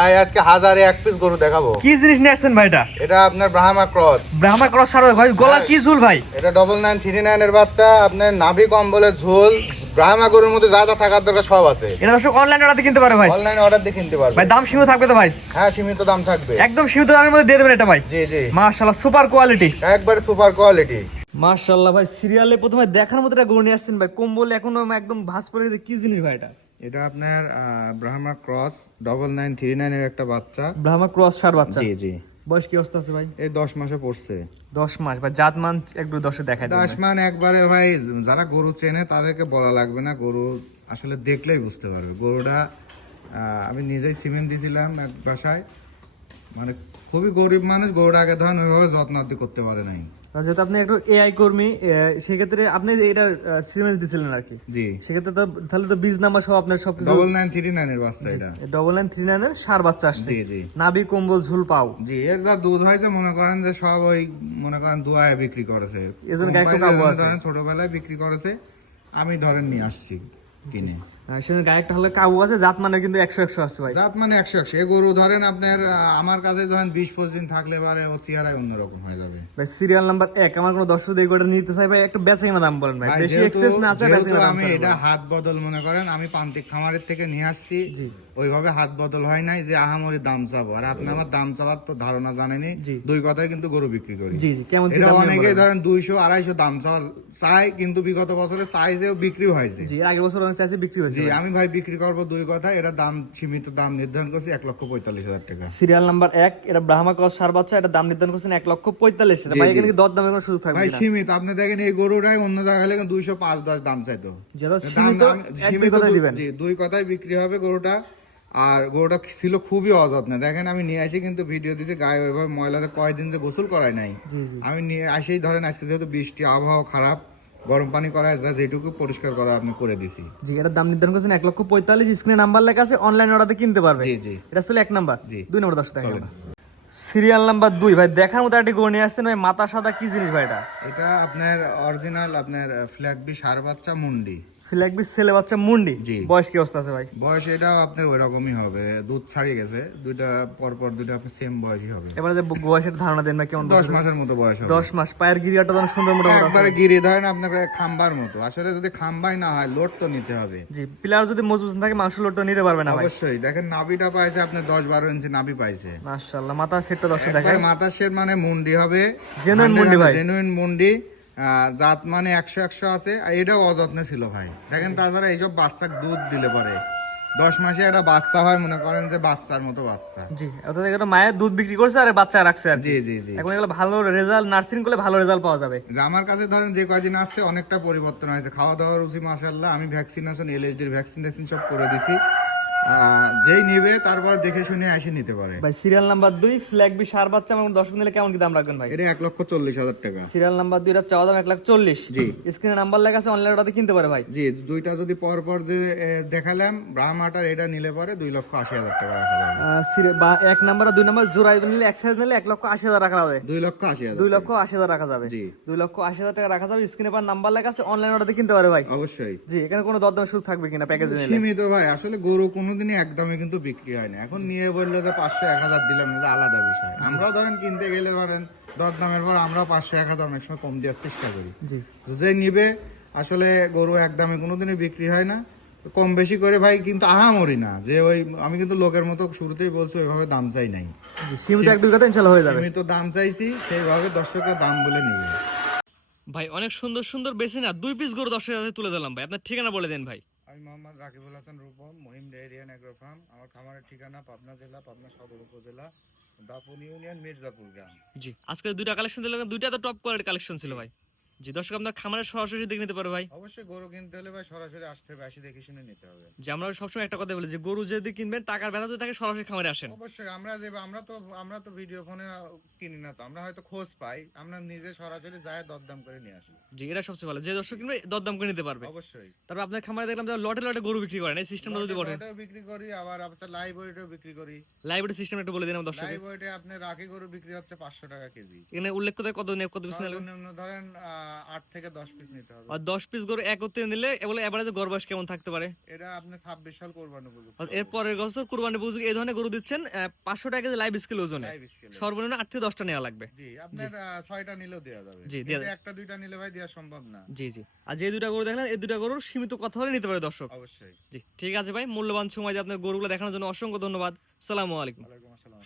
ভাই আজকে হাজারে এক পিস গরু দেখাবো। কি জিনিস নিয়ে আসছেন ভাই? এটা আপনার ব্রাহ্মা ক্রস। ব্রাহ্মা ক্রস সার ভাই, গলার কি ঝুল ভাই? এটা 9939 এর বাচ্চা। আপনার নাভি কম্বলের ঝোল ব্রাহ্মা গরুর মধ্যে যা যা থাকার দরকার সব আছে। এটা দর্শক অনলাইন অর্ডার কিনতে পারে ভাই? অনলাইন অর্ডার দিয়ে কিনতে পারবে ভাই। দাম সীমিত থাকবে তো ভাই? হ্যাঁ, সীমিত দাম থাকবে, একদম সীমিত দামের মধ্যে দিয়ে দেবেন এটা ভাই? জি জি, মাশাআল্লাহ, সুপার কোয়ালিটি, একবারে সুপার কোয়ালিটি। মাশাআল্লাহ ভাই। সিরিয়ালে প্রথমে দেখার মতো একটা গরু নিয়ে আসছেন ভাই, কম্বল এখনো একদম ভাঁজ পড়ে গেছে। কি জিনিস ভাই এটা? এটা আপনার ব্রাহ্মা ক্রস 9939 এর একটা বাচ্চা। ব্রাহ্মা ক্রস সার বাচ্চা। জি জি। বয়স কি অবস্থা আছে ভাই? এই 10 মাসে পড়ছে। 10 মাস ভাই। জাত মান একটু দর্শক দেখায় দেন 10 মান একবারে ভাই, যারা গরু চেনে তাদেরকে বলা লাগবে না, গরু আসলে দেখলেই বুঝতে পারবে। গরুটা আমি নিজেই সিমেন্ট দিয়েছিলাম এক বাসায়, মানে খুবই গরিব মানুষ, গরুটা আগে ধরেন ওইভাবে যত্নার্থী করতে পারে নাই। যেহেতু আপনি একটু এআই কর্মী, সেক্ষেত্রে আপনি এটা সিমেন্স দিছিলেন আর কি। জি, সেক্ষেত্রে তো তাহলে তো বীজ নাম্বার সব আপনার সবকিছু 9939 এর বাচ্চা এটা। 9939 এর সার বাচ্চা আসছে। জি জি নাভি কম্বল ঝুল পাও। জি। এর যা দুধ হয়েছে মনে করেন যে সব ওই মনে করেন দুয়ায় বিক্রি করেছে, এজন্য গায়ে একটু কাবু আছে। ধরেন ছোটবেলায় বিক্রি করেছে, আমি ধরেন নিয়ে আসছি কিনে। সেখানে গায়ে একটা হলে কাবু আছে, জাত মানে কিন্তু 100 আছে ভাই। জাত মানে 100 এ গরু ধরেন আপনার আমার কাছে ধরেন 20-25 দিন থাকলে পারে ও চেহারায় অন্যরকম হয়ে যাবে ভাই সিরিয়াল নাম্বার 1, আমার কোনো দর্শক এই গোটা নিতে চাই ভাই, একটু বেচে কেনা দাম বলেন ভাই। ভাই, বেশি যেহেতু এক্সেস না আছে, বেচে কেনা দাম আমি চাই এটা বলেন। হাত বদল মনে করেন, আমি প্রান্তিক খামারের থেকে নিয়ে আসছি, জি। ওইভাবে হাত বদল হয় নাই যে আহামরি দাম চাবো। আর আপনি আমার দাম চাওয়ার তো ধারণা জানেনি, জি। দুই কথায় কিন্তু গরু বিক্রি করি। জি জি। কেমন কি এটা দাম নেবেন অনেকে বলেন? ধরেন 200-250 দাম চাই, কিন্তু বিগত বছরে সাইজেও বিক্রিও হয়েছে। জি, আগের বছর অনেক চাইছে, বিক্রি হয়েছে জি, ভাই। আমি ভাই বিক্রি করবো দুই কথা। এটা দাম সীমিত দাম নির্ধারণ করছি 1,45,000 টাকা। সিরিয়াল নাম্বার 1, এটা ব্রাহ্মা ক্রস সার বাচ্চা, এটা দাম নির্ধারণ করছেন 1,45,000। জি, ভাই জি। এখানে কি দর দামের কোনো সুযোগ থাকবে ভাই কিনা? সীমিত, আপনি দেখেন এই গরুটাই অন্য জায়গায় হলে 205-10 দাম চাইতো। যেটা দাম সীমিত, এক দুই কথাই দিবেন। জি, দুই কথায় বিক্রি হবে গরুটা। আর গরুটা ছিল খুবই অযত্নে, দেখেন আমি নিয়ে আসি কিন্তু ভিডিও দিতে গায়ে ওইভাবে ময়লাতে কয়দিন যে গোসল করাই নাই। জি জি। আমি নিয়ে আসেই ধরেন আজকে যেহেতু বৃষ্টি আবহাওয়া খারাপ, গরম পানি করায় যা যেটুকু পরিষ্কার করা আপনি করে দিছি। জি, এটার দাম নির্ধারণ করছেন 1,45,000। স্ক্রিনে নাম্বার লেখা আছে, অনলাইন অর্ডারে কিনতে পারবে। জি জি এটা ছিল 1 নাম্বার। জি। 2 নাম্বার দর্শক দেখেন চলেন। আমরা। সিরিয়াল নাম্বার 2 ভাই, দেখার মতো একটা গরু নিয়ে আসছেন ভাই, মাথা সাদা। কি জিনিস ভাই এটা? এটা আপনার অরিজিনাল আপনার ফ্ল্যাগবি সার বাচ্চা মুন্ডি। ফিলাকবি ছেলে বাচ্চা মুন্ডি। জি। বয়স কি অবস্থা আছে ভাই? বয়স এটাও আপনার ওই রকমই হবে, দুধ ছাড়িয়ে গেছে, দুইটা পরপর দুইটা আপনার সেম বয়সই হবে। এবারে যে বয়সের ধারণা দেন না কেমন? 10 মাসের মতো বয়স হবে। 10 মাস। পায়ের গিরিয়াটা তো সুন্দর মোটামুটি আছে। একবারে গিরি ধরেন আপনাকে খাম্বার মতো। আসলে যদি খাম্বাই না হয়, লোড তো নিতে হবে। জি, প্লেয়ার যদি মজবুত থাকে মাংস লোড তো নিতে পারবে না ভাই। অবশ্যই। দেখেন নাভিটা পাইছে আপনার 10-12 ইঞ্চি নাভি পাইছে। মাশাআল্লাহ, মাথা সেটটা দর্শক একবারে দেখায়। মাথা শের মানে মুন্ডি হবে, Genuine মুন্ডি ভাই। জেনুইন মুন্ডি। জাত মানে 100 আছে। আর এটাও অযত্নে ছিল ভাই, দেখেন। তাছাড়া এইসব বাচ্চা দুধ দিলে পরে 10 মাসে একটা বাচ্চা হয়, মনে করেন যে বাচ্চার মতো বাচ্চা। জি, অর্থাৎ এখানে মায়ের দুধ বিক্রি করছে আর বাচ্চা রাখছে আর কি। জি জি জি। এখন এগুলো ভালো রেজাল্ট, নার্সিং করলে ভালো রেজাল্ট পাওয়া যাবে। যে আমার কাছে ধরেন যে কয়দিন আসছে অনেকটা পরিবর্তন হয়েছে, খাওয়া দাওয়ার রুচি মাশাআল্লাহ। আমি ভ্যাকসিনেশন, এলএসডির ভ্যাকসিন সব করে দিছি। যেই নিবে তারপর দেখে শুনে এসে নিতে পারে। ভাই সিরিয়াল নাম্বার 2, ফ্ল্যাগবি সার বাচ্চা, আমার দর্শক নিলে কেমন কি দাম রাখবেন ভাই? এটা 1,40,000 টাকা। সিরিয়াল নাম্বার 2, এটা চাওয়া দাম 1,40,000। জি। স্ক্রিনে নাম্বার লেখা আছে, অনলাইন অর্ডারে কিনতে পারে ভাই। জি, দুইটা যদি পরপর যে দেখালাম ব্রাহ্মাটার, এটা নিলে পরে 2,80,000 টাকা রাখা যাবে। বা 1 নাম্বার আর 2 নাম্বার জোড়াই নিলে একসাথে নিলে 1,80,000 রাখা যাবে। 2,80,000। 2,80,000 রাখা যাবে। জি। 2,80,000 টাকা রাখা যাবে। স্ক্রিনে পার নাম্বার লেখা আছে, অনলাইন অর্ডারে কিনতে পারে ভাই। অবশ্যই। জি, এখানে কোনো দরদাম সুযোগ থাকবে কিনা প্যাকেজে নিলে? সীমিত ভাই। আসলে গরু কোনোদিনই একদমই কিন্তু বিক্রি হয় না। এখন নিয়ে বললো যে 500-1,000 দিলাম, এটা আলাদা বিষয়। আমরাও ধরেন কিনতে গেলে ধরেন দরদামের পর আমরাও 500-1,000 অনেক সময় কম দেওয়ার চেষ্টা করি। জি। যে নিবে আসলে গরু একদমে কোনোদিনই বিক্রি হয় না, কম বেশি করে ভাই, কিন্তু আহামরি না যে ওই আমি কিন্তু লোকের মতো শুরুতেই বলছি ওইভাবে দাম চাই নাই। জি, সীমিত 1-2 কথা ইনশাআল্লাহ হয়ে যাবে। আমি তো দাম চাইছি, সেইভাবে দর্শকরা দাম বলে নিবে। ভাই অনেক সুন্দর সুন্দর বেশি না 2 পিস গরু দর্শকের কাছে তুলে দিলাম ভাই। আপনার ঠিকানা বলে দেন ভাই। আমি Mohammad Rakibul Hasan Rupam, Mahim dairy and agro farm. আমার খামারের ঠিকানা পাবনা জেলা, পাবনা সদর উপজেলা, দাপুন ইউনিয়ন, মির্জাপুর গ্রাম। জি, আজকে দুইটা কালেকশন দিলাম, দুইটা তো টপ কোয়ালিটি কালেকশন ছিল ভাই। জি, দর্শক আপনার খামারের সরাসরি দেখে নিতে পারে ভাই। অবশ্যই গরু কিনতে হলে ভাই সরাসরি আসতে হবে, আসি দেখে শুনে নিতে হবে। যে আমরা সবসময় একটা কথা বলি যে গরু যদি কিনবেন টাকার ব্যথা যদি থাকে সরাসরি খামারে আসেন। অবশ্যই। আমরা তো ভিডিও ফোনে কিনি না, তো আমরা হয়তো খোঁজ পাই, আমরা নিজে সরাসরি যায় দরদাম করে নিয়ে আসি। জি, এটা সবচেয়ে ভালো, যে দর্শক কিনবে দরদাম করে নিতে পারবে। অবশ্যই। তারপর আপনার খামারে দেখলাম যে লটে লটে গরু বিক্রি করেন, এই সিস্টেমটা যদি বলেন। লটেও বিক্রি করি, আবার আপনার লাইভ ওয়েটেও বিক্রি করি। লাইব্রেরি সিস্টেম একটু বলে দিন আমার দর্শকদের। লাইভ ওয়েটে আপনার রাখি গরু বিক্রি হচ্ছে 500 টাকা কেজি। এখানে উল্লেখ করে কত নেব, কত পিস নেবেন? সর্বনিম্ন ধরেন 8 থেকে 10 পিস নিতে হবে। আর 10 পিস গরু একত্রে নিলে এগুলো এভারেজে গড় বয়স কেমন থাকতে পারে? এটা আপনি 26 সাল কোরবানি উপযুক্ত। আর এর পরের বছর কুরবানি উপযোগী এই ধরনের গরু দিচ্ছেন 500 টাকা কেজি লাইভ স্কেল ওজনে, লাইভ স্কেলে। সর্বনিম্ন 8 থেকে 10টা নেওয়া লাগবে। জি, আপনার 6টা নিলেও দেওয়া যাবে। জি, কিন্তু একটা দুইটা নিলে ভাই দেওয়া সম্ভব না। জি জি। আর যে দুইটা গরু দেখলেন এই দুইটা গরুর সীমিত কথা হলে নিতে পারে দর্শক। অবশ্যই। জি ঠিক আছে ভাই, মূল্যবান সময় দিয়ে আপনার গরুগুলো দেখানোর জন্য অসংখ্য ধন্যবাদ। আসসালামু আলাইকুম। ওয়ালাইকুম আসসালাম।